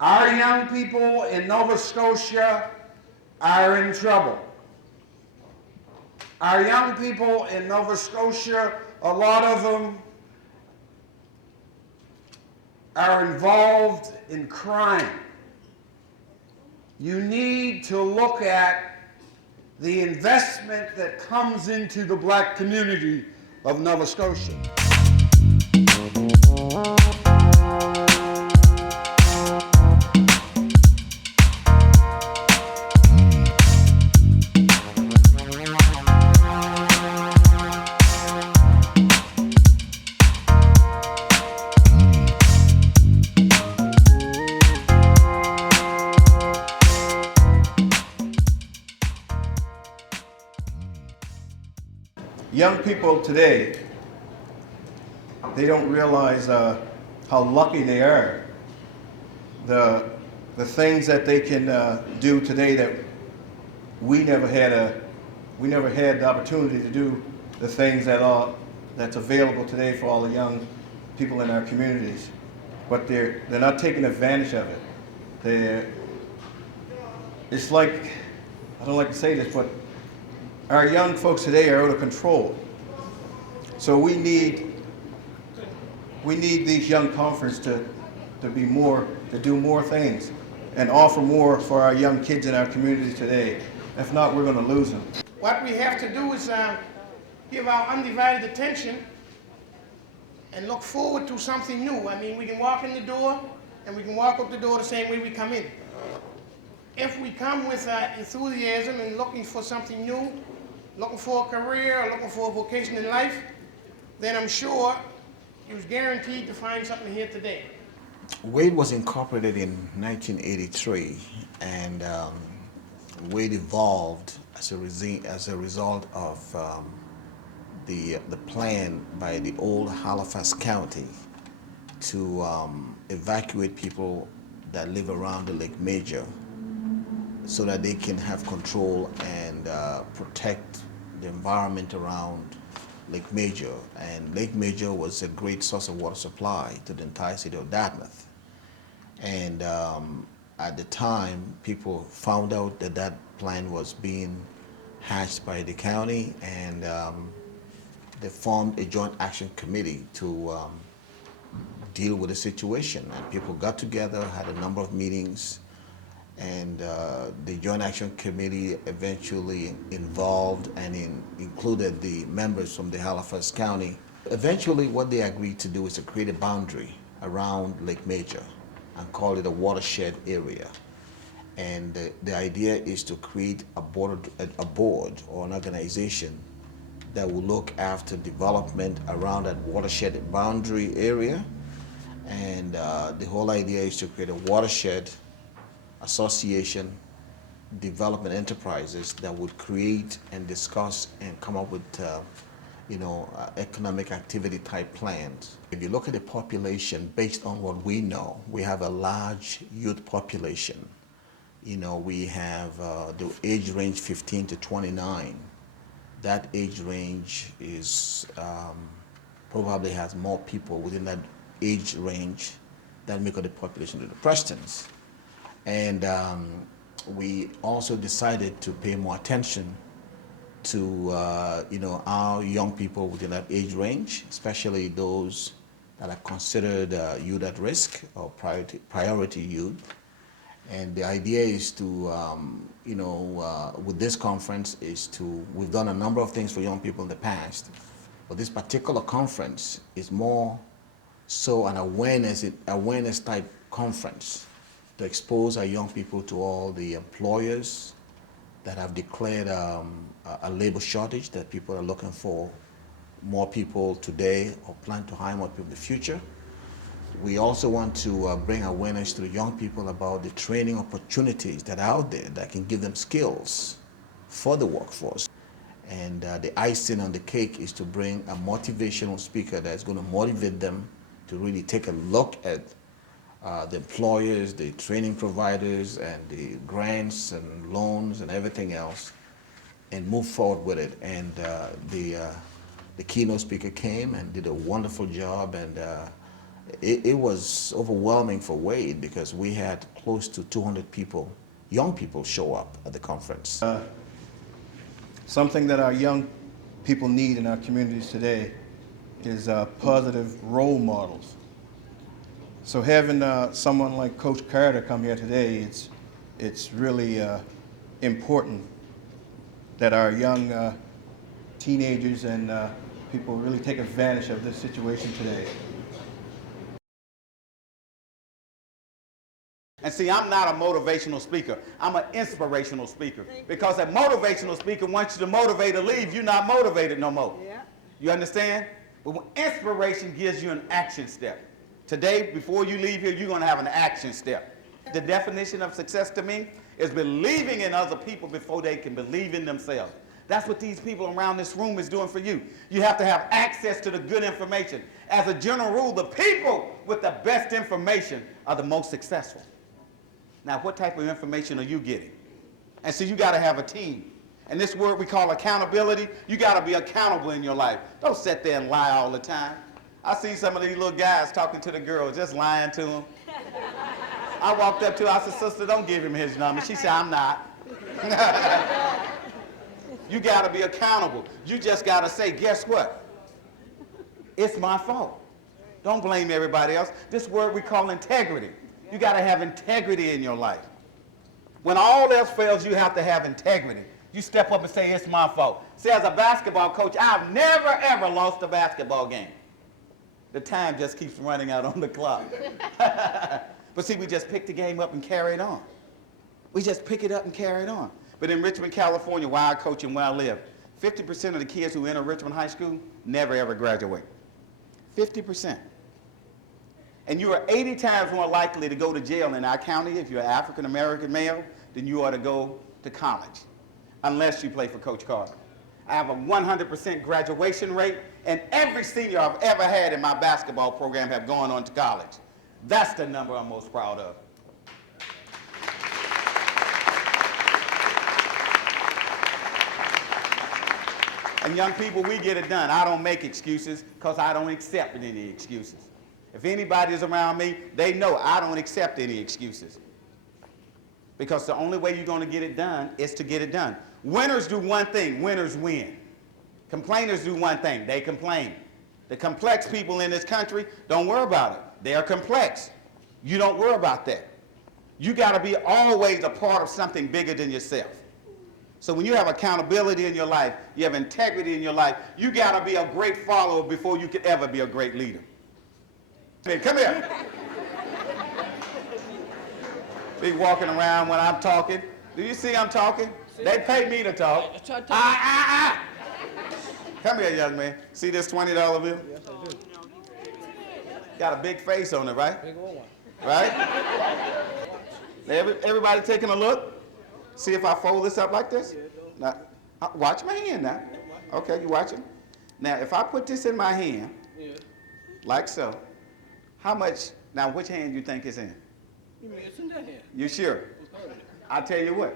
Our young people in Nova Scotia are in trouble. Our young people in Nova Scotia, a lot of them are involved in crime. You need to look at the investment that comes into the black community of Nova Scotia. Young people today, they don't realize how lucky they are. The things that they can do today that we never had the opportunity to do. The things that's available today for all the young people in our communities, but they're not taking advantage of it. It's like, I don't like to say this, but our young folks today are out of control. So we need these young conferences to do more things and offer more for our young kids in our community today. If not, we're going to lose them. What we have to do is give our undivided attention and look forward to something new. I mean, we can walk in the door and we can walk out the door the same way we come in. If we come with enthusiasm and looking for something new, looking for a career or looking for a vocation in life, then I'm sure you're guaranteed to find something here today. W.A.D.E was incorporated in 1983, and W.A.D.E evolved as a result of the plan by the old Halifax County to evacuate people that live around the Lake Major so that they can have control and protect the environment around Lake Major. And Lake Major was a great source of water supply to the entire city of Dartmouth. And at the time, people found out that that plan was being hatched by the county, and they formed a joint action committee to deal with the situation. And people got together, had a number of meetings, and the Joint Action Committee eventually involved and included the members from the Halifax County. Eventually, what they agreed to do is to create a boundary around Lake Major and call it a watershed area. And the idea is to create a board or an organization that will look after development around that watershed boundary area. And the whole idea is to create a watershed association, development enterprises that would create and discuss and come up with economic activity type plans. If you look at the population, based on what we know, we have a large youth population. We have the age range 15 to 29. That age range is probably has more people within that age range than make up the population of the Prestons. And we also decided to pay more attention to our young people within that age range, especially those that are considered youth at risk or priority youth. And the idea is to, with this conference, we've done a number of things for young people in the past, but this particular conference is more so an awareness type conference to expose our young people to all the employers that have declared a labor shortage, that people are looking for more people today or plan to hire more people in the future. We also want to bring awareness to the young people about the training opportunities that are out there that can give them skills for the workforce. And the icing on the cake is to bring a motivational speaker that's going to motivate them to really take a look at the employers, the training providers, and the grants and loans and everything else, and move forward with it. And the keynote speaker came and did a wonderful job, and it was overwhelming for W.A.D.E because we had close to 200 people, young people, show up at the conference. Something that our young people need in our communities today is positive role models. So having someone like Coach Carter come here today, it's really important that our young teenagers and people really take advantage of this situation today. And see, I'm not a motivational speaker. I'm an inspirational speaker. Because a motivational speaker wants you to motivate or leave, you're not motivated no more. Yeah. You understand? But when inspiration gives you an action step. Today, before you leave here, you're going to have an action step. The definition of success to me is believing in other people before they can believe in themselves. That's what these people around this room is doing for you. You have to have access to the good information. As a general rule, the people with the best information are the most successful. Now, what type of information are you getting? And so you got to have a team. And this word we call accountability, you got to be accountable in your life. Don't sit there and lie all the time. I see some of these little guys talking to the girls, just lying to them. I walked up to her, I said, sister, don't give him his number. She said, I'm not. You got to be accountable. You just got to say, guess what? It's my fault. Don't blame everybody else. This word we call integrity. You got to have integrity in your life. When all else fails, you have to have integrity. You step up and say, it's my fault. See, as a basketball coach, I've never, ever lost a basketball game. The time just keeps running out on the clock. But see, we just pick the game up and carry it on. We just pick it up and carry it on. But in Richmond, California, where I coach and where I live, 50% of the kids who enter Richmond High School never, ever graduate. 50%. And you are 80 times more likely to go to jail in our county if you're an African-American male than you are to go to college, unless you play for Coach Carter. I have a 100% graduation rate, and every senior I've ever had in my basketball program have gone on to college. That's the number I'm most proud of. And young people, we get it done. I don't make excuses because I don't accept any excuses. If anybody is around me, they know I don't accept any excuses. Because the only way you're going to get it done is to get it done. Winners do one thing, winners win. Complainers do one thing, they complain. The complex people in this country, don't worry about it. They are complex. You don't worry about that. You got to be always a part of something bigger than yourself. So when you have accountability in your life, you have integrity in your life, you got to be a great follower before you could ever be a great leader. Hey, come here. Be walking around when I'm talking. Do you see I'm talking? They pay me to talk. Come here, young man. See this $20 bill? Yes, I do. Got a big face on it, right? Big old one. Right? Everybody taking a look? See if I fold this up like this? Now, watch my hand now. Okay, you watching? Now, if I put this in my hand, like so, how much, now which hand you think it's in? You mean it's in that hand? You sure? I'll tell you what.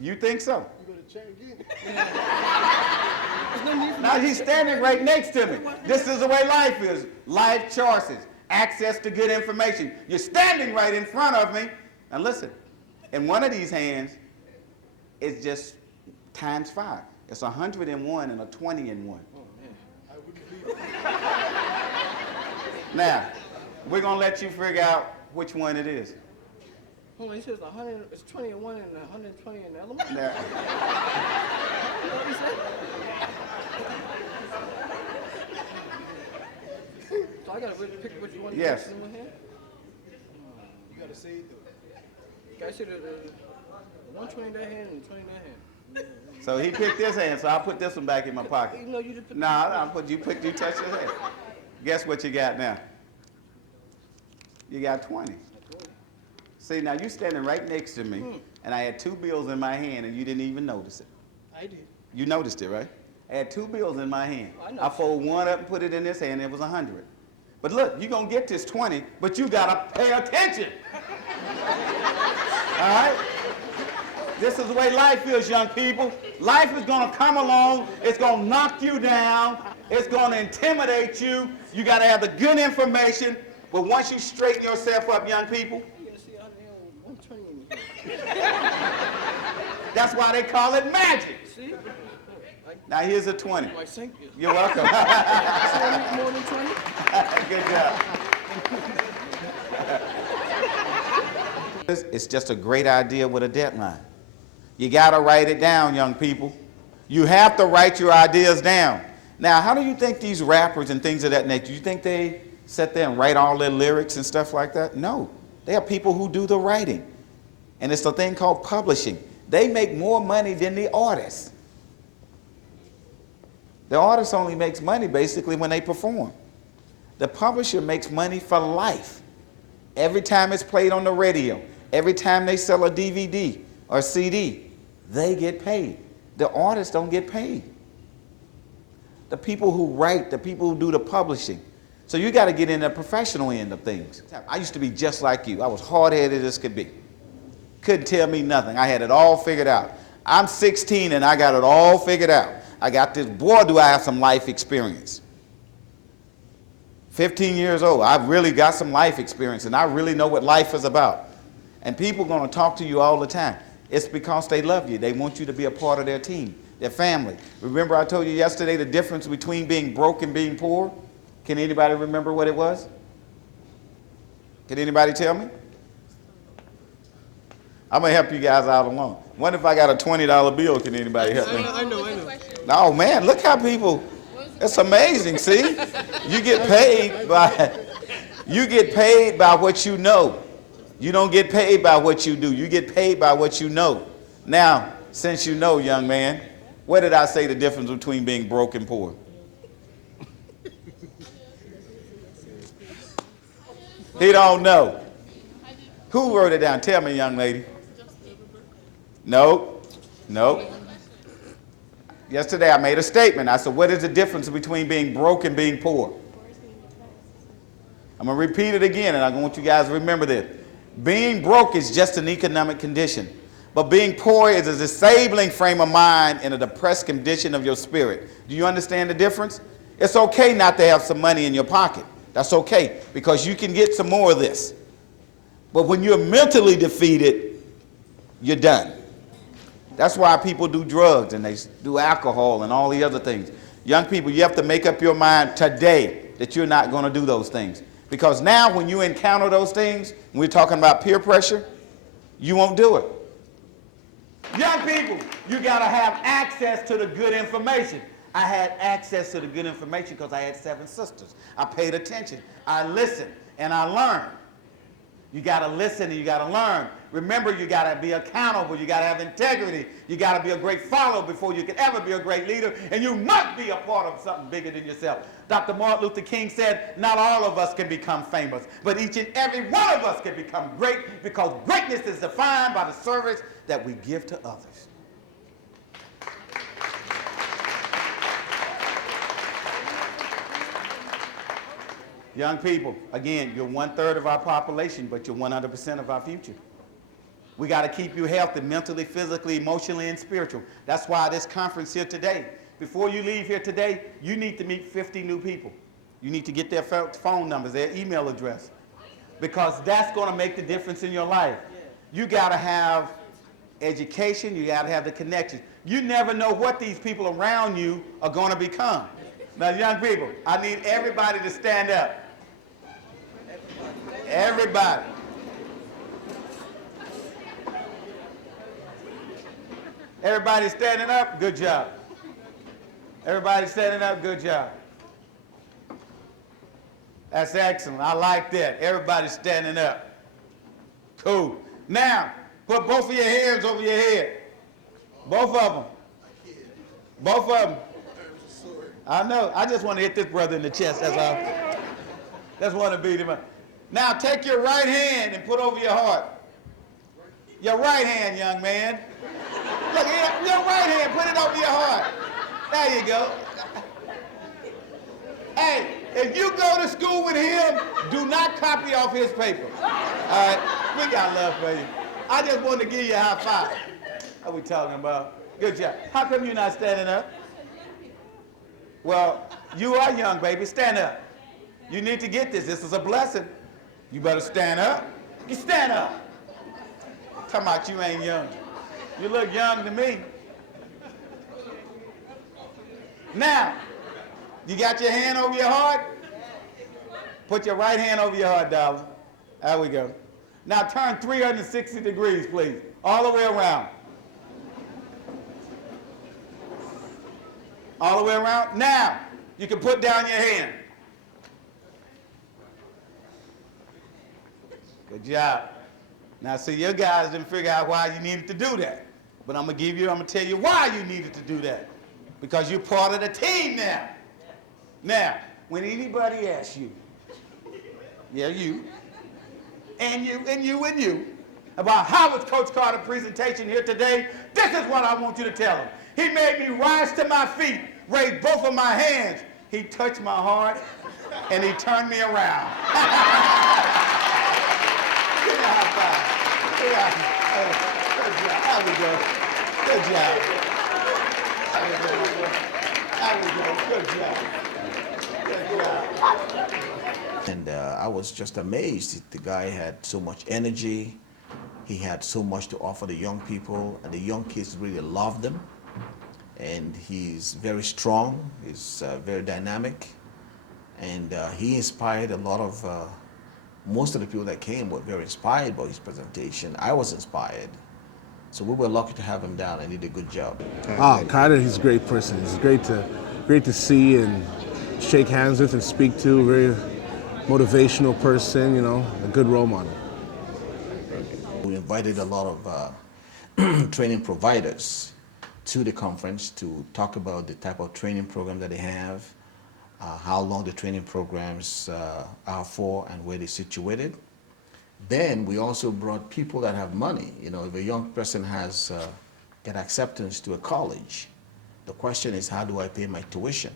You think so? You gonna check again? Now he's standing right next to me. This is the way life is. Life choices, access to good information. You're standing right in front of me. Now listen, in one of these hands, it's just times 5. It's 101 and a 20 in one. Oh, man. I wouldn't believe it. Now, we're going to let you figure out which one it is. Hold on, he says 100, it's 20 in one and 120 in the other one? Now, What he said? So I got to pick which one Yes. in one hand? You got to say it though. I said the 120 in that hand and 20 in that hand. so he picked this hand, so I'll put this one back in my pocket. You know, you just put You touch his hand. Guess what you got now? You got 20. See, now you're standing right next to me, and I had 2 bills in my hand, and you didn't even notice it. I did. You noticed it, right? I had 2 bills in my hand. I fold one up and put it in this hand, and it was 100. But look, you're going to get this 20, but you got to pay attention. All right? This is the way life is, young people. Life is going to come along. It's going to knock you down. It's going to intimidate you. You got to have the good information. But once you straighten yourself up, young people, that's why they call it magic. Now here's a 20. You're welcome. More than 20? Good job. It's just a great idea with a deadline. You got to write it down, young people. You have to write your ideas down. Now, how do you think these rappers and things of that nature, you think they sit there and write all their lyrics and stuff like that? No. They are people who do the writing. And it's a thing called publishing. They make more money than the artist. The artist only makes money basically when they perform. The publisher makes money for life. Every time it's played on the radio, every time they sell a DVD or CD, they get paid. The artists don't get paid. The people who write, the people who do the publishing. So you got to get in the professional end of things. I used to be just like you. I was hard-headed as could be. Couldn't tell me nothing. I had it all figured out. I'm 16 and I got it all figured out. I got this, boy, do I have some life experience. 15 years old, I've really got some life experience and I really know what life is about. And people are going to talk to you all the time. It's because they love you. They want you to be a part of their team, their family. Remember I told you yesterday the difference between being broke and being poor? Can anybody remember what it was? Can anybody tell me? I'm going to help you guys out along. What if I got a $20 bill? Can anybody help me? I know. Oh, man, look how people, it's amazing, see? You get paid by what you know. You don't get paid by what you do. You get paid by what you know. Now, since you know, young man, what did I say the difference between being broke and poor? He don't know. Who wrote it down? Tell me, young lady. No. Yesterday I made a statement. I said, what is the difference between being broke and being poor? I'm going to repeat it again, and I want you guys to remember this. Being broke is just an economic condition, but being poor is a disabling frame of mind and a depressed condition of your spirit. Do you understand the difference? It's okay not to have some money in your pocket. That's okay, because you can get some more of this. But when you're mentally defeated, you're done. That's why people do drugs and they do alcohol and all the other things. Young people, you have to make up your mind today that you're not going to do those things. Because now when you encounter those things, when we're talking about peer pressure, you won't do it. Young people, you got to have access to the good information. I had access to the good information because I had 7 sisters. I paid attention. I listened and I learned. You got to listen and you got to learn. Remember, you got to be accountable. You got to have integrity. You got to be a great follower before you can ever be a great leader. And you must be a part of something bigger than yourself. Dr. Martin Luther King said, not all of us can become famous, but each and every one of us can become great because greatness is defined by the service that we give to others. Young people, again, you're 1/3 of our population, but you're 100% of our future. We got to keep you healthy, mentally, physically, emotionally, and spiritual. That's why this conference here today, before you leave here today, you need to meet 50 new people. You need to get their phone numbers, their email address, because that's going to make the difference in your life. You got to have education. You got to have the connections. You never know what these people around you are going to become. Now, young people, I need everybody to stand up. Everybody. Everybody standing up? Good job. Everybody standing up? Good job. That's excellent. I like that. Everybody standing up. Cool. Now, put both of your hands over your head. Both of them. Both of them. I know. I just want to hit this brother in the chest. That's all. Just want to beat him up. Now take your right hand and put over your heart. Your right hand, young man. Look, your right hand, put it over your heart. There you go. Hey, if you go to school with him, do not copy off his paper. All right? We got love for you. I just wanted to give you a high five. What are we talking about? Good job. How come you're not standing up? Well, you are young, baby. Stand up. You need to get this. This is a blessing. You better stand up. You stand up. Talking about you ain't young. You look young to me. Now, you got your hand over your heart? Put your right hand over your heart, darling. There we go. Now turn 360 degrees, please. All the way around. All the way around. Now, you can put down your hand. Good job. Now, see, your guys didn't figure out why you needed to do that. But I'm gonna tell you why you needed to do that. Because you're part of the team now. Now, when anybody asks you, yeah, you, and you, and you, and you, about how was Coach Carter's presentation here today, this is what I want you to tell them. He made me rise to my feet, raise both of my hands. He touched my heart, and he turned me around. Give me a high five. Good job. Good job. Good job. Good job. And I was just amazed. The guy had so much energy. He had so much to offer the young people, and the young kids really loved him. And he's very strong. He's very dynamic, and he inspired a lot of. Most of the people that came were very inspired by his presentation. I was inspired. So we were lucky to have him down, and he did a good job. Carter, he's a great person. He's great to see and shake hands with and speak to. Very motivational person, you know, a good role model. We invited a lot of training providers to the conference to talk about the type of training program that they have, how long the training programs are for, and where they're situated. Then we also brought people that have money. You know, if a young person has get acceptance to a college, the question is, how do I pay my tuition?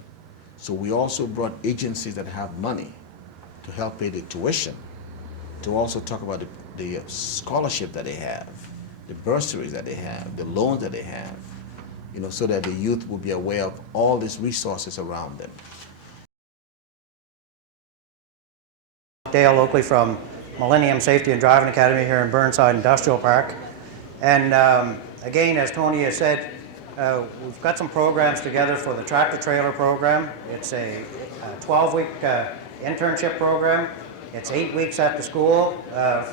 So we also brought agencies that have money to help pay the tuition, to also talk about the scholarship that they have, the bursaries that they have, the loans that they have, you know, so that the youth will be aware of all these resources around them. Dale locally from Millennium Safety and Driving Academy here in Burnside Industrial Park. And again, as Tony has said, we've got some programs together for the tractor trailer program. It's a 12-week internship program. It's 8 weeks at the school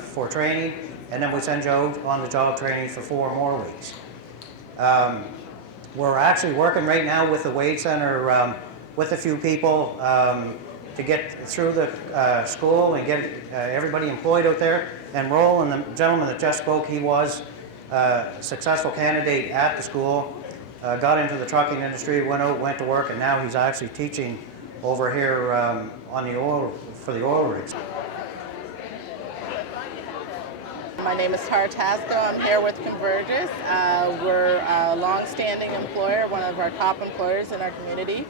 for training, and then we send you out on the job training for 4 more weeks. We're actually working right now with the W.A.D.E Center with a few people to get through the school and get everybody employed out there, enroll. And the gentleman that just spoke, he was a successful candidate at the school, got into the trucking industry, went to work, and now he's actually teaching over here on the for the oil rigs. My name is Tara Tasco. I'm here with Convergys. We're a long-standing employer, one of our top employers in our community.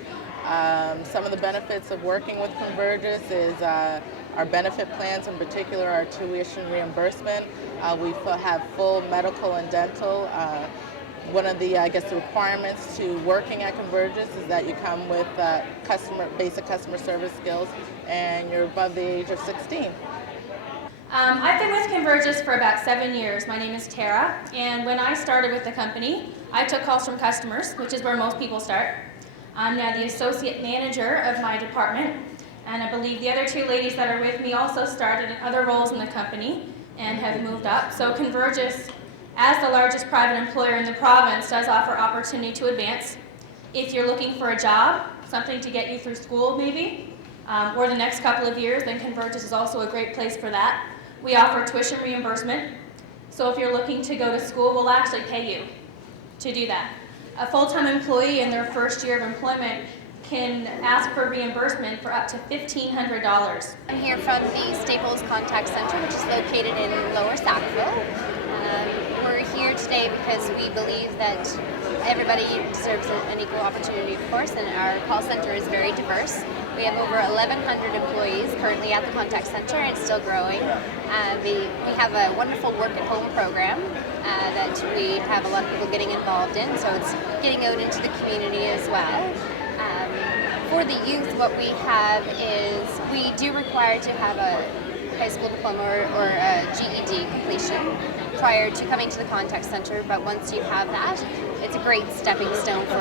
Some of the benefits of working with Convergys is our benefit plans, in particular our tuition reimbursement. We have full medical and dental. One of the, the requirements to working at Convergys is that you come with basic customer service skills, and you're above the age of 16. I've been with Convergys for about 7 years. My name is Tara, and when I started with the company, I took calls from customers, which is where most people start. I'm now the associate manager of my department, and I believe the other 2 ladies that are with me also started in other roles in the company and have moved up. So Convergys, as the largest private employer in the province, does offer opportunity to advance. If you're looking for a job, something to get you through school maybe, or the next couple of years, then Convergys is also a great place for that. We offer tuition reimbursement. So if you're looking to go to school, we'll actually pay you to do that. A full-time employee in their first year of employment can ask for reimbursement for up to $1,500. I'm here from the Staples Contact Center, which is located in Lower Sackville. We're here today because we believe that everybody deserves an equal opportunity, of course, and our call center is very diverse. We have over 1,100 employees currently at the contact center, and it's still growing. We have a wonderful work-at-home program that we have a lot of people getting involved in, so it's getting out into the community as well. For the youth, what we have is we do require to have a high school diploma or a GED completion prior to coming to the contact center, but once you have that, it's a great stepping stone for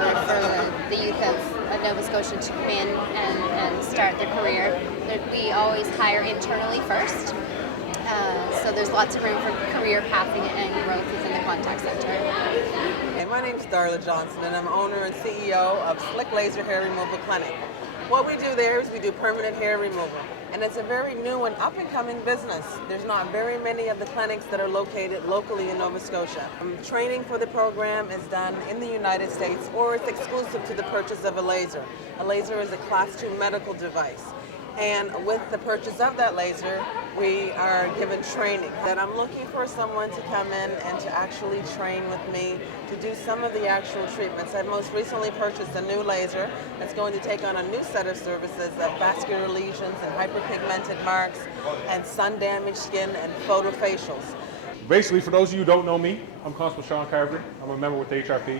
the youth of Nova Scotia to come in and start their career. We always hire internally first, so there's lots of room for career pathing and growth within the contact center. Hey, my name is Darla Johnson, and I'm owner and CEO of Slick Laser Hair Removal Clinic. What we do there is we do permanent hair removal, and it's a very new and up-and-coming business. There's not very many of the clinics that are located locally in Nova Scotia. Training for the program is done in the United States, or it's exclusive to the purchase of a laser. A laser is a Class 2 medical device. And with the purchase of that laser, we are given training. That I'm looking for someone to come in and to actually train with me to do some of the actual treatments. I've most recently purchased a new laser that's going to take on a new set of services of vascular lesions and hyperpigmented marks and sun-damaged skin and photofacials. Basically, for those of you who don't know me, I'm Constable Sean Carvery. I'm a member with the HRP.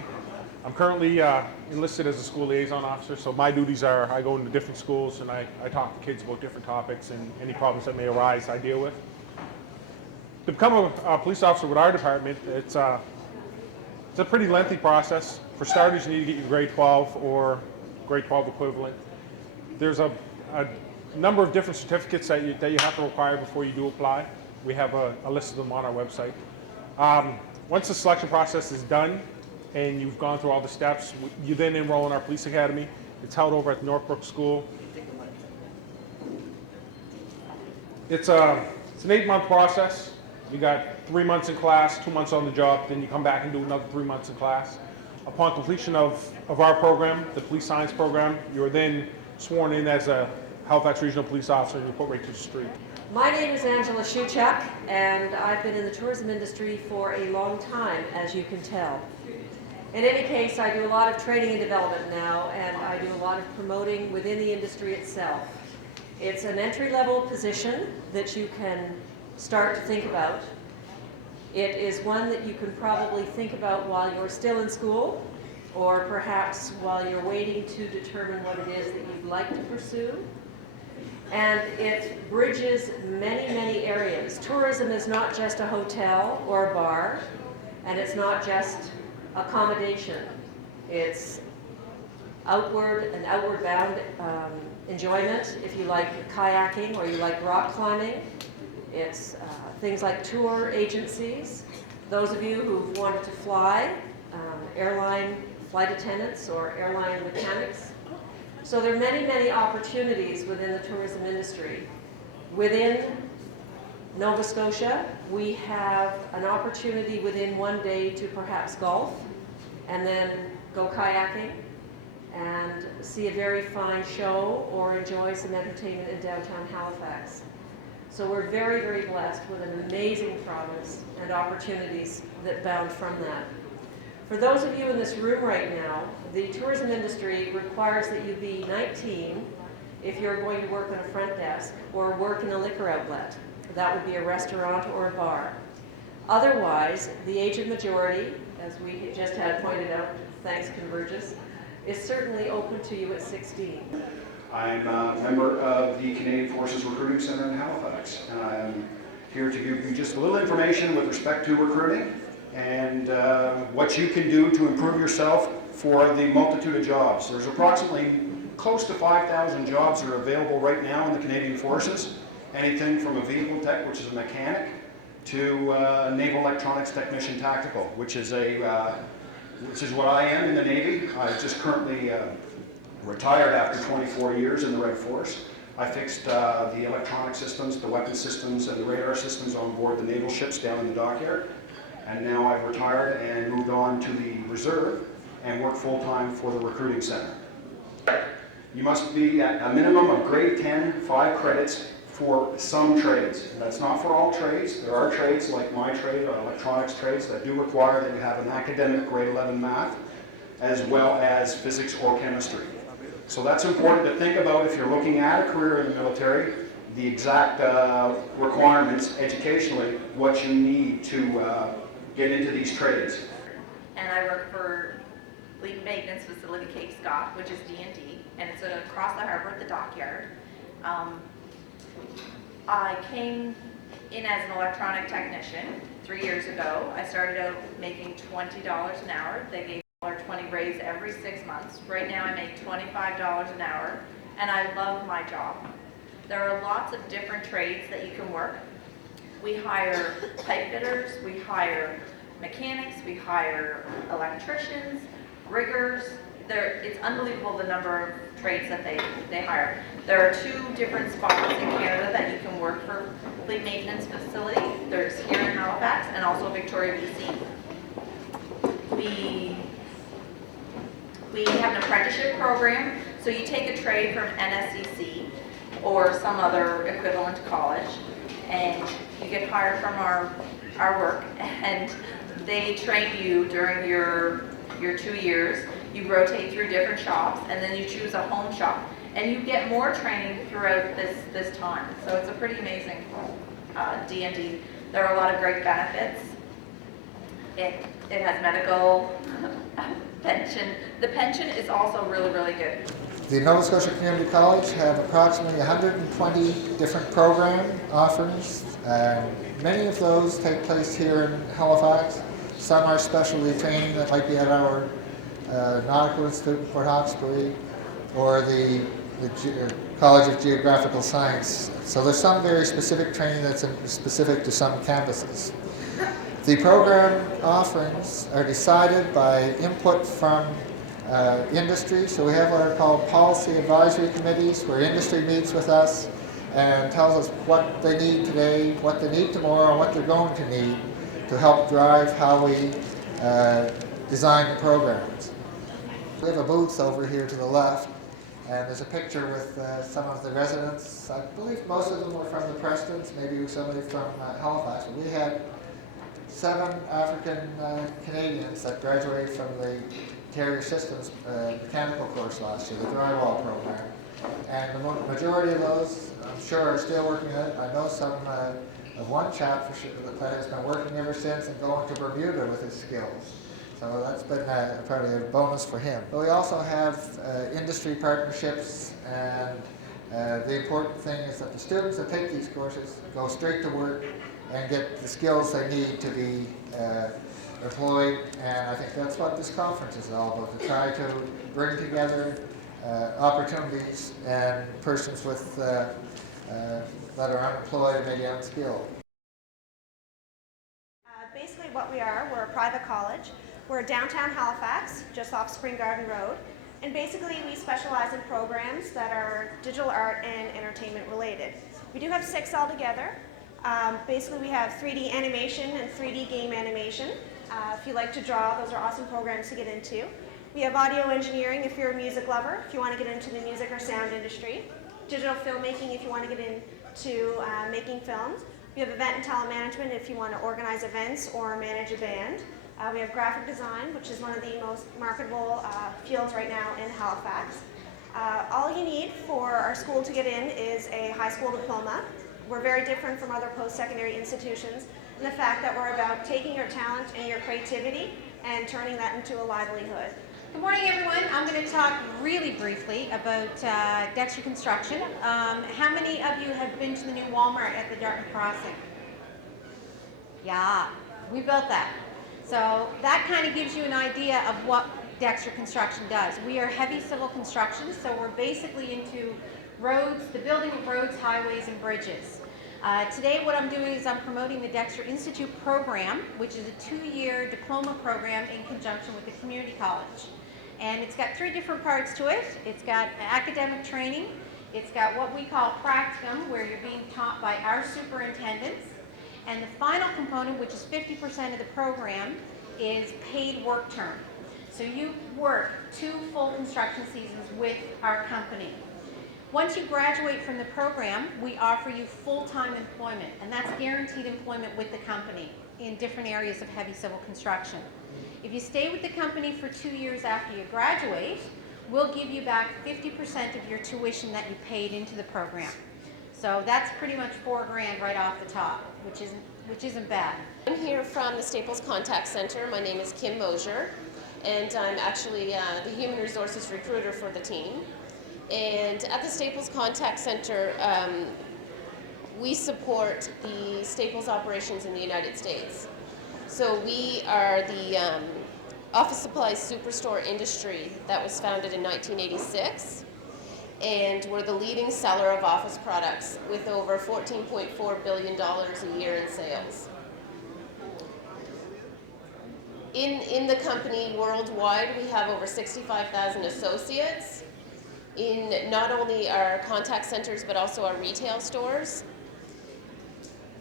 I'm currently enlisted as a school liaison officer, so my duties are I go into different schools and I talk to kids about different topics and any problems that may arise I deal with. To become a police officer with our department, it's a pretty lengthy process. For starters, you need to get your grade 12 or grade 12 equivalent. There's a number of different certificates that you have to require before you do apply. We have a list of them on our website. Once the selection process is done, and you've gone through all the steps, you then enroll in our police academy. It's held over at the Northbrook School. It's an 8-month process. You got 3 months in class, 2 months on the job, then you come back and do another 3 months in class. Upon completion of our program, the police science program, you're then sworn in as a Halifax Regional Police Officer and you're put right to the street. My name is Angela Shuchak, and I've been in the tourism industry for a long time, as you can tell. In any case, I do a lot of training and development now, and I do a lot of promoting within the industry itself. It's an entry-level position that you can start to think about. It is one that you can probably think about while you're still in school, or perhaps while you're waiting to determine what it is that you'd like to pursue. And it bridges many, many areas. Tourism is not just a hotel or a bar, and it's not just accommodation. It's outward and outward bound enjoyment if you like kayaking or you like rock climbing. It's things like tour agencies. Those of you who've wanted to fly, airline flight attendants or airline mechanics. So there are many, many opportunities within the tourism industry. Within Nova Scotia, we have an opportunity within one day to perhaps golf and then go kayaking and see a very fine show or enjoy some entertainment in downtown Halifax. So we're very, very blessed with an amazing province and opportunities that bound from that. For those of you in this room right now, the tourism industry requires that you be 19 if you're going to work on a front desk or work in a liquor outlet. That would be a restaurant or a bar. Otherwise, the age of majority, as we just had pointed out, thanks Convergys, is certainly open to you at 16. I'm a member of the Canadian Forces Recruiting Center in Halifax, and I'm here to give you just a little information with respect to recruiting and what you can do to improve yourself for the multitude of jobs. There's approximately close to 5,000 jobs that are available right now in the Canadian Forces. Anything from a vehicle tech, which is a mechanic, to naval electronics technician tactical, which is what I am in the Navy. I just currently retired after 24 years in the Red Force. I fixed the electronic systems, the weapon systems, and the radar systems on board the naval ships down in the dockyard. And now I've retired and moved on to the reserve and work full-time for the recruiting center. You must be at a minimum of grade 10, 5 credits for some trades. That's not for all trades. There are trades like my trade, electronics trades, that do require that you have an academic grade 11 math, as well as physics or chemistry. So that's important to think about if you're looking at a career in the military, the exact requirements educationally, what you need to get into these trades. And I work for fleet maintenance facility, Cape Scott, which is D&D, and it's across the harbor at the dockyard. I came in as an electronic technician 3 years ago. I started out making $20 an hour. They gave me a $1.20 raise every 6 months. Right now I make $25 an hour, and I love my job. There are lots of different trades that you can work. We hire pipe fitters, we hire mechanics, we hire electricians, riggers. It's unbelievable the number of trades that they hire. There are 2 different spots in Canada that you can work for fleet maintenance facility. There's here in Halifax and also Victoria, BC. We have an apprenticeship program, so you take a trade from NSCC or some other equivalent college, and you get hired from our work, and they train you during your 2 years. You rotate through different shops, and then you choose a home shop, and you get more training throughout this time. So it's a pretty amazing D&D. There are a lot of great benefits. It has medical, pension. The pension is also really, really good. The Nova Scotia Community College have approximately 120 different program offerings, and many of those take place here in Halifax. Some are specialty training that might be at our Nautical Institute in Port Hawkesbury or the College of Geographical Science. So there's some very specific training that's specific to some campuses. The program offerings are decided by input from industry. So we have what are called policy advisory committees, where industry meets with us and tells us what they need today, what they need tomorrow, and what they're going to need to help drive how we design the programs. We have a booth over here to the left, and there's a picture with some of the residents. I believe most of them were from the Prestons, maybe somebody from Halifax. But we had 7 African Canadians that graduated from the Interior Systems mechanical course last year, the drywall program. And the majority of those, I'm sure, are still working at it. I know some of one chap for sure that has been working ever since and going to Bermuda with his skills. So that's been probably a bonus for him. But we also have industry partnerships, and the important thing is that the students that take these courses go straight to work and get the skills they need to be employed, and I think that's what this conference is all about, to try to bring together opportunities and persons with that are unemployed and maybe unskilled. Basically what we are, we're a private college. We're downtown Halifax, just off Spring Garden Road, and basically we specialize in programs that are digital art and entertainment related. We do have 6 altogether. Basically we have 3D animation and 3D game animation. If you like to draw, those are awesome programs to get into. We have audio engineering if you're a music lover, if you want to get into the music or sound industry. Digital filmmaking if you want to get into making films. We have event and talent management if you want to organize events or manage a band. We have graphic design, which is one of the most marketable fields right now in Halifax. All you need for our school to get in is a high school diploma. We're very different from other post-secondary institutions in the fact that we're about taking your talent and your creativity and turning that into a livelihood. Good morning, everyone. I'm going to talk really briefly about Dexter Construction. How many of you have been to the new Walmart at the Dartmouth Crossing? Yeah, we built that. So that kind of gives you an idea of what Dexter Construction does. We are heavy civil construction, so we're basically into roads, the building of roads, highways, and bridges. Today what I'm doing is I'm promoting the Dexter Institute program, which is a 2-year diploma program in conjunction with the community college. And it's got 3 different parts to it. It's got academic training, it's got what we call practicum, where you're being taught by our superintendents, and the final component, which is 50% of the program, is paid work term. So you work 2 full construction seasons with our company. Once you graduate from the program, we offer you full-time employment, and that's guaranteed employment with the company in different areas of heavy civil construction. If you stay with the company for 2 years after you graduate, we'll give you back 50% of your tuition that you paid into the program. So that's pretty much $4 grand right off the top, which isn't bad. I'm here from the Staples Contact Center. My name is Kim Mosier, and I'm actually the human resources recruiter for the team. And at the Staples Contact Center, we support the Staples operations in the United States. So we are the office supplies superstore industry that was founded in 1986. And we're the leading seller of office products with over $14.4 billion a year in sales. In the company worldwide, we have over 65,000 associates in not only our contact centers, but also our retail stores.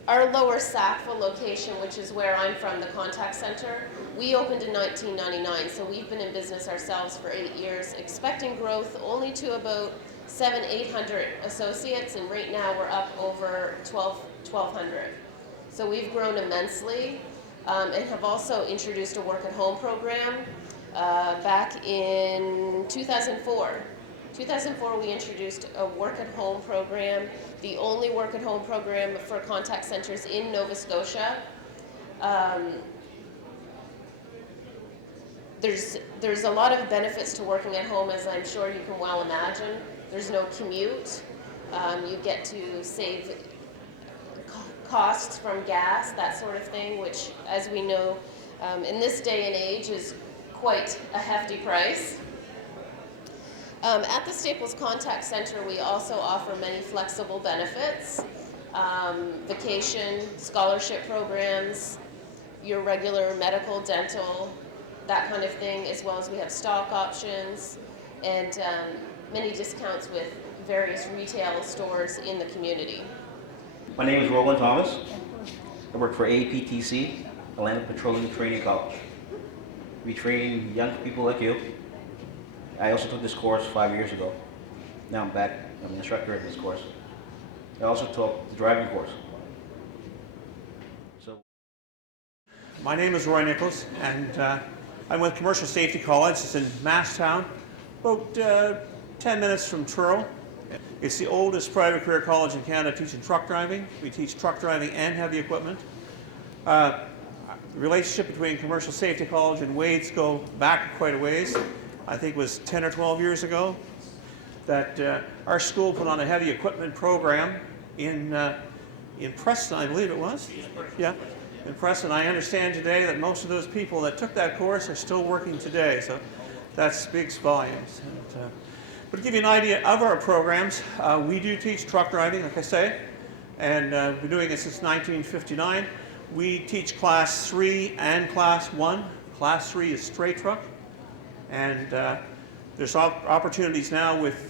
Our Lower Sackville location, which is where I'm from, the contact center, we opened in 1999, so we've been in business ourselves for 8 years, expecting growth only to about 800 associates, and right now we're up over 1,200. So we've grown immensely, and have also introduced a work-at-home program back in 2004. 2004, we introduced a work-at-home program, the only work-at-home program for contact centers in Nova Scotia. There's a lot of benefits to working at home, as I'm sure you can well imagine. There's no commute. You get to save costs from gas, that sort of thing, which, as we know, in this day and age is quite a hefty price. At the Staples Contact Center, we also offer many flexible benefits, vacation, scholarship programs, your regular medical, dental, that kind of thing, as well as we have stock options and many discounts with various retail stores in the community. My name is Roland Thomas. I work for APTC, Atlantic Petroleum Training College. We train young people like you. I also took this course 5 years ago. Now I'm back, I'm an instructor at this course. I also took the driving course. My name is Roy Nichols, and I'm with Commercial Safety College. It's in Masstown, about 10 minutes from Truro. It's the oldest private career college in Canada teaching truck driving. We teach truck driving and heavy equipment. The relationship between Commercial Safety College and W.A.D.E go back quite a ways. I think it was 10 or 12 years ago that our school put on a heavy equipment program in Preston, I believe it was. Yeah, in Preston. I understand today that most of those people that took that course are still working today, so that speaks volumes. And, but to give you an idea of our programs, we do teach truck driving, like I say, and we've been doing it since 1959. We teach Class 3 and Class 1. Class 3 is straight truck. And there's opportunities now with,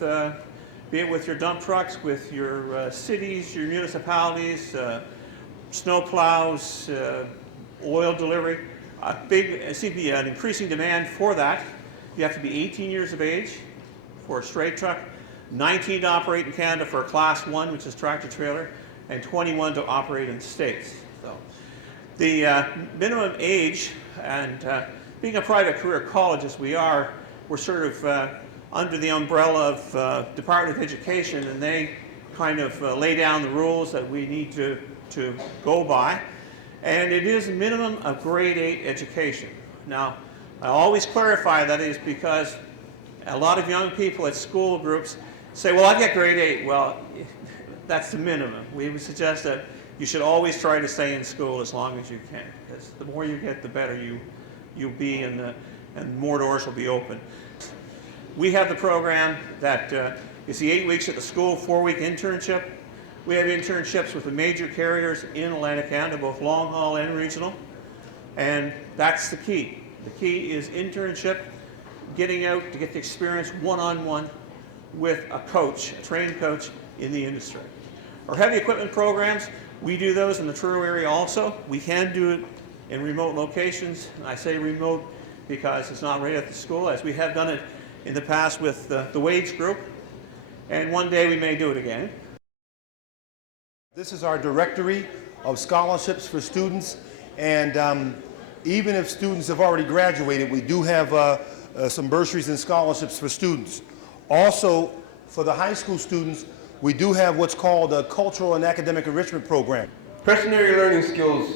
be it with your dump trucks, with your cities, your municipalities, snow plows, oil delivery. It seems to be an increasing demand for that. You have to be 18 years of age for a straight truck, 19 to operate in Canada for a Class 1, which is tractor trailer, and 21 to operate in the States. So the minimum age, and being a private career college as we are, we're sort of under the umbrella of Department of Education, and they kind of lay down the rules that we need to go by. And it is a minimum of grade 8 education. Now, I always clarify that is because a lot of young people at school groups say, well, I've got grade 8. Well, that's the minimum. We would suggest that you should always try to stay in school as long as you can, because the more you get, the better you'll be, and more doors will be open. We have the program that is the 8 weeks at the school, 4-week internship. We have internships with the major carriers in Atlantic Canada, both long haul and regional, and that's the key. The key is internship, getting out to get the experience one-on-one with a coach, a trained coach in the industry. Our heavy equipment programs, we do those in the Truro area also. We can do it in remote locations, and I say remote because it's not right at the school, as we have done it in the past with the W.A.D.E group, and one day we may do it again. This is our directory of scholarships for students, and even if students have already graduated, we do have some bursaries and scholarships for students. Also, for the high school students, we do have what's called a Cultural and Academic Enrichment Program. Preston Area Learning Skills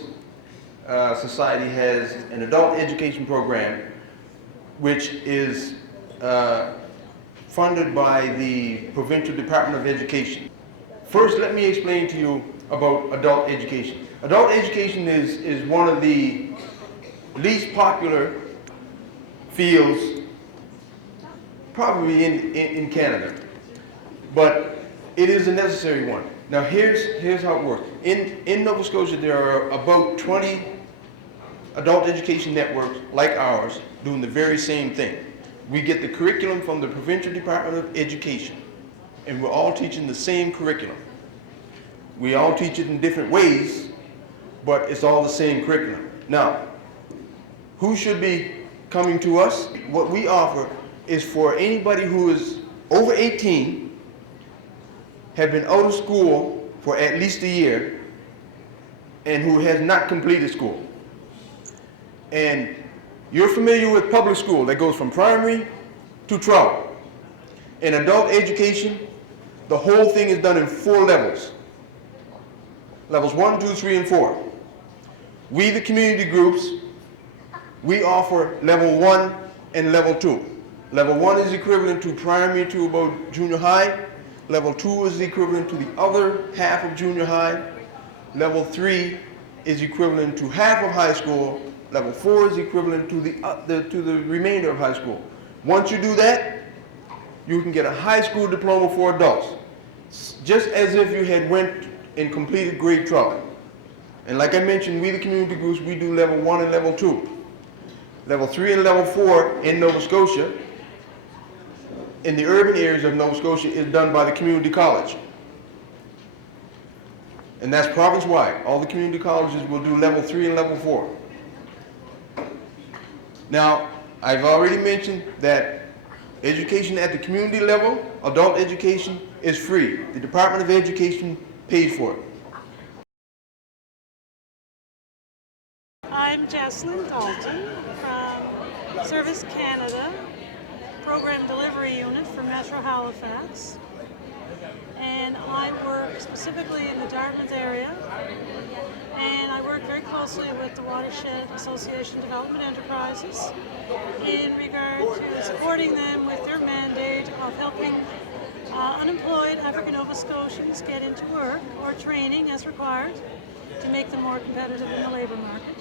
Society has an adult education program which is funded by the Provincial Department of Education. First, let me explain to you about adult education. Adult education is one of the least popular fields probably in Canada, but it is a necessary one. Now here's how it works. In Nova Scotia, there are about 20 adult education networks like ours doing the very same thing. We get the curriculum from the Provincial Department of Education, and we're all teaching the same curriculum. We all teach it in different ways, but it's all the same curriculum. Now, who should be coming to us? What we offer is for anybody who is over 18, have been out of school for at least a year, and who has not completed school. And you're familiar with public school that goes from primary to 12. In adult education, the whole thing is done in 4 levels. Levels 1, 2, 3, and 4. We, the community groups, we offer level 1 and level 2. Level 1 is equivalent to primary to about junior high. Level 2 is equivalent to the other half of junior high. Level 3 is equivalent to half of high school. Level 4 is equivalent to the remainder of high school. Once you do that, you can get a high school diploma for adults, just as if you had went and completed grade 12. And like I mentioned, we the community groups, we do level 1 and level 2. Level 3 and level 4 in Nova Scotia, in the urban areas of Nova Scotia, is done by the community college. And that's province-wide. All the community colleges will do level 3 and level 4. Now, I've already mentioned that education at the community level, adult education, is free. The Department of Education pays for it. I'm Jessalyn Dalton from Service Canada, Program Delivery Unit for Metro Halifax. And I work specifically in the Dartmouth area, and I work very closely with the Watershed Association Development Enterprises in regard to supporting them with their mandate of helping unemployed African Nova Scotians get into work or training as required to make them more competitive in the labor market.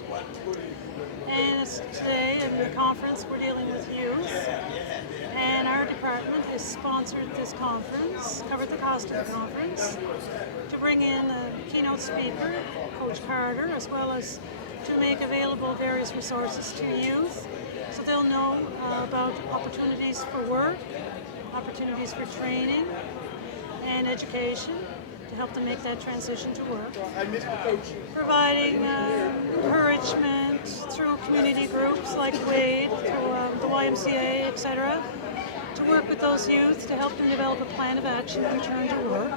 And today in the conference we're dealing with youth, and our department has sponsored this conference, covered the cost of the conference, to bring in a keynote speaker, Coach Carter, as well as to make available various resources to youth so they'll know about opportunities for work, opportunities for training and education to help them make that transition to work. Providing encouragement through community groups like W.A.D.E, through the YMCA, etc., to work with those youth to help them develop a plan of action to return to work,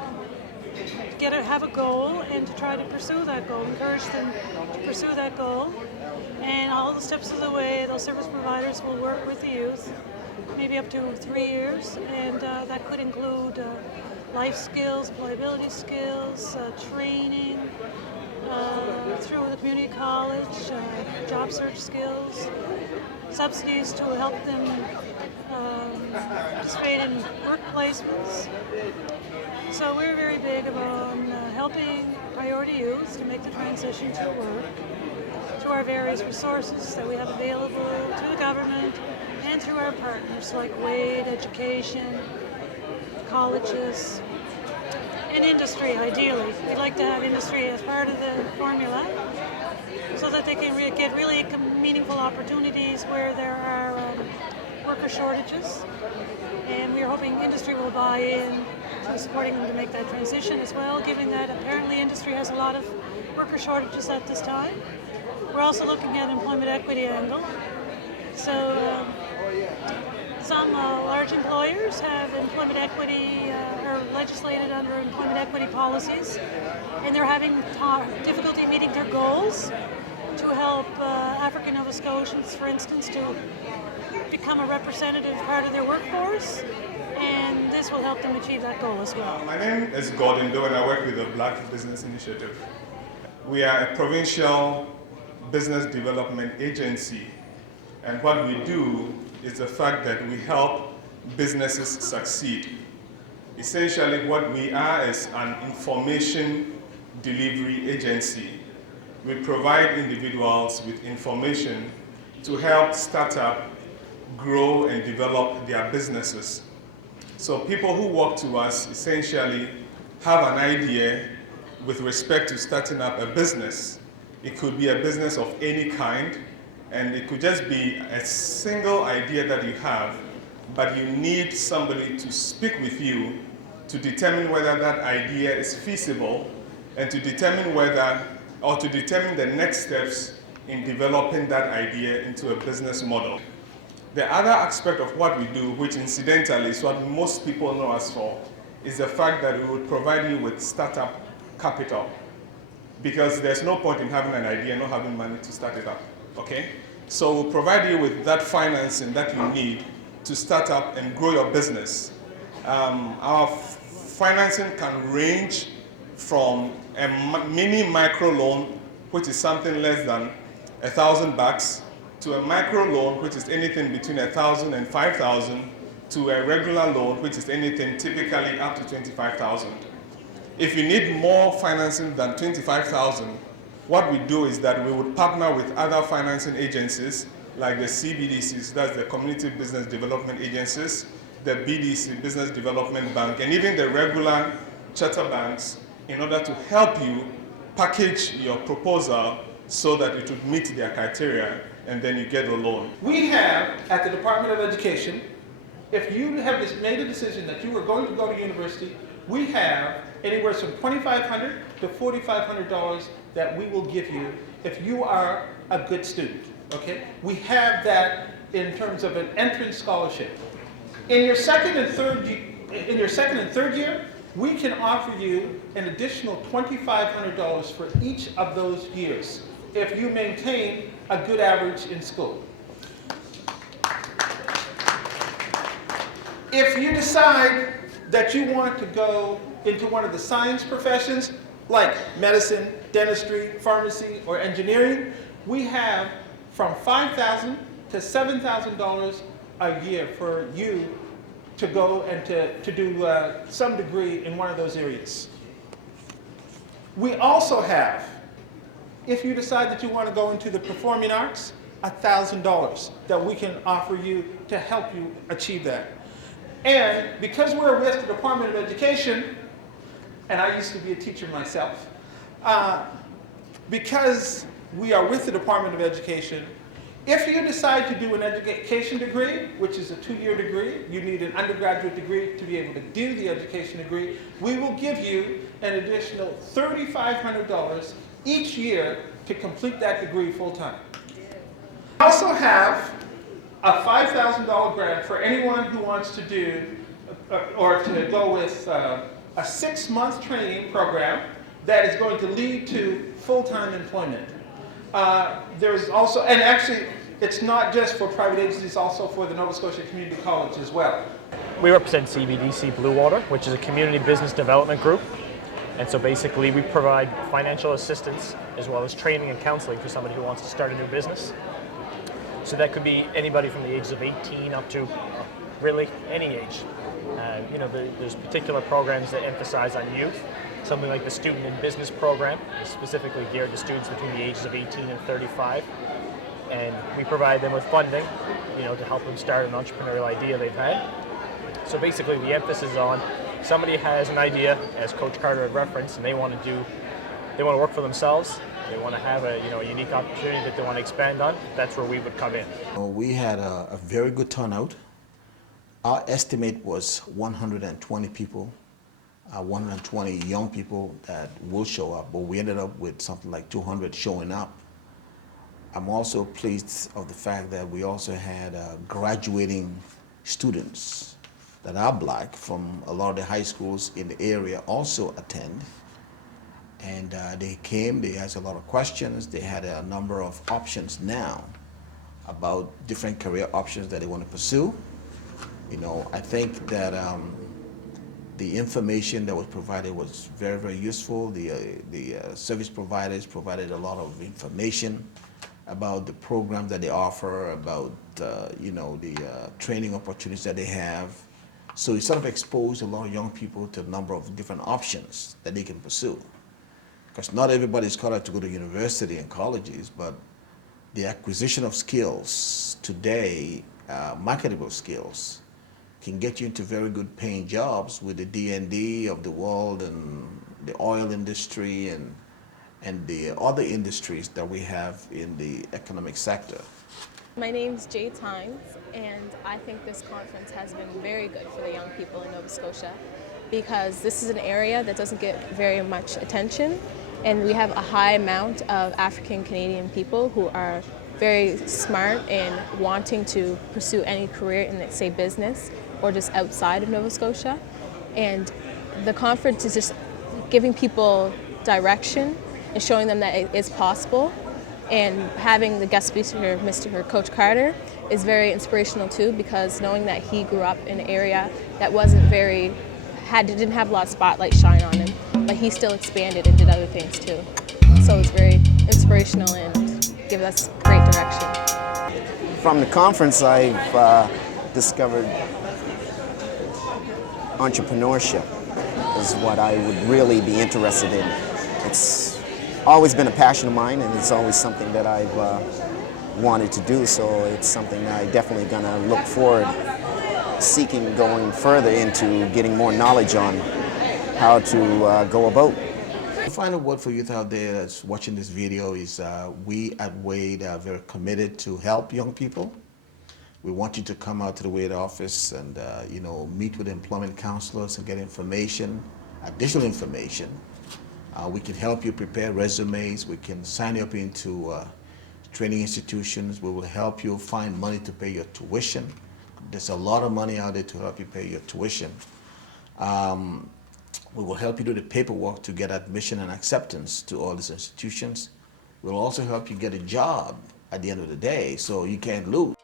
to have a goal and to try to pursue that goal, encourage them to pursue that goal. And all the steps of the way, those service providers will work with the youth, maybe up to 3 years, and that could include life skills, employability skills, training through the community college, job search skills, subsidies to help them participate in work placements. So we're very big on helping priority youth to make the transition to work through our various resources that we have available through the government and through our partners like W.A.D.E, education, colleges, and industry, ideally. We'd like to have industry as part of the formula so that they can get really meaningful opportunities where there are worker shortages. And we're hoping industry will buy in to supporting them to make that transition as well, given that apparently industry has a lot of worker shortages at this time. We're also looking at employment equity angle. So some large employers have employment equity or legislated under employment equity policies, and they're having difficulty meeting their goals to help African Nova Scotians, for instance, to become a representative part of their workforce, and this will help them achieve that goal as well. My name is Gordon Doe, and I work with the Black Business Initiative. We are a provincial business development agency, And what we do is the fact that we help businesses succeed. Essentially, what we are is an information delivery agency. We provide individuals with information to help start up, grow, and develop their businesses. So people who work to us essentially have an idea with respect to starting up a business. It could be a business of any kind, and it could just be a single idea that you have, but you need somebody to speak with you to determine whether that idea is feasible and to determine the next steps in developing that idea into a business model. The other aspect of what we do, which incidentally is what most people know us for, is the fact that we would provide you with startup capital. Because there's no point in having an idea and not having money to start it up, okay? So we'll provide you with that financing that you need to start up and grow your business. Our financing can range from a mini micro loan, which is something less than $1,000, to a micro loan, which is anything between $1,000 and $5,000, to a regular loan, which is anything typically up to $25,000. If you need more financing than $25,000, what we do is that we would partner with other financing agencies like the CBDCs, that's the Community Business Development Agencies, the BDC, Business Development Bank, and even the regular charter banks in order to help you package your proposal so that it would meet their criteria, and then you get a loan. We have, at the Department of Education, if you have made a decision that you are going to go to university, we have anywhere from $2,500 to $4,500 that we will give you if you are a good student, okay? We have that in terms of an entrance scholarship. In your second and third year, we can offer you an additional $2,500 for each of those years if you maintain a good average in school. If you decide that you want to go into one of the science professions, like medicine, dentistry, pharmacy, or engineering, we have from $5,000 to $7,000 a year for you to go and to do some degree in one of those areas. We also have, if you decide that you want to go into the performing arts, $1,000 that we can offer you to help you achieve that. And because we're with the Department of Education, and I used to be a teacher myself, because we are with the Department of Education, if you decide to do an education degree, which is a 2-year degree, you need an undergraduate degree to be able to do the education degree, we will give you an additional $3,500 each year to complete that degree full-time. We also have a $5,000 grant for anyone who wants to do or to go with a 6-month training program that is going to lead to full-time employment. There's also, and actually, it's not just for private agencies, it's also for the Nova Scotia Community College as well. We represent CBDC Bluewater, which is a community business development group. And so basically we provide financial assistance as well as training and counseling for somebody who wants to start a new business. So that could be anybody from the ages of 18 up to really any age. There's particular programs that emphasize on youth. Something like the Student in Business program is specifically geared to students between the ages of 18 and 35. And we provide them with funding, to help them start an entrepreneurial idea they've had. So basically the emphasis on somebody has an idea, as Coach Carter had referenced, and they want to work for themselves. They want to have a unique opportunity that they want to expand on. That's where we would come in. We had a very good turnout. Our estimate was 120 people, 120 young people that will show up, but we ended up with something like 200 showing up. I'm also pleased of the fact that we also had graduating students that are black from a lot of the high schools in the area also attend. And they came, they asked a lot of questions, they had a number of options now about different career options that they want to pursue. I think that the information that was provided was very, very useful. The service providers provided a lot of information about the programs that they offer, about you know, the training opportunities that they have. So it sort of exposed a lot of young people to a number of different options that they can pursue. Because not everybody's called out to go to university and colleges, but the acquisition of skills today, marketable skills, can get you into very good paying jobs with the D&D of the world and the oil industry and the other industries that we have in the economic sector. My name's Jay Tynes, and I think this conference has been very good for the young people in Nova Scotia because this is an area that doesn't get very much attention, and we have a high amount of African Canadian people who are very smart in wanting to pursue any career in, let's say, business or just outside of Nova Scotia. And the conference is just giving people direction and showing them that it is possible. And having the guest speaker, Mr. Coach Carter, is very inspirational too, because knowing that he grew up in an area that didn't have a lot of spotlight shine on him, but he still expanded and did other things too. So it's very inspirational and gives us great direction. From the conference, I've discovered entrepreneurship is what I would really be interested in. It's always been a passion of mine, and it's always something that I've wanted to do, so it's something that I'm definitely going to look forward seeking going further into getting more knowledge on how to go about. The final word for youth out there that's watching this video is we at W.A.D.E are very committed to help young people. We want you to come out to the W.A.D.E office and you know, meet with employment counselors and get information, additional information. We can help you prepare resumes. We can sign you up into training institutions. We will help you find money to pay your tuition. There's a lot of money out there to help you pay your tuition. We will help you do the paperwork to get admission and acceptance to all these institutions. We'll also help you get a job at the end of the day, so you can't lose.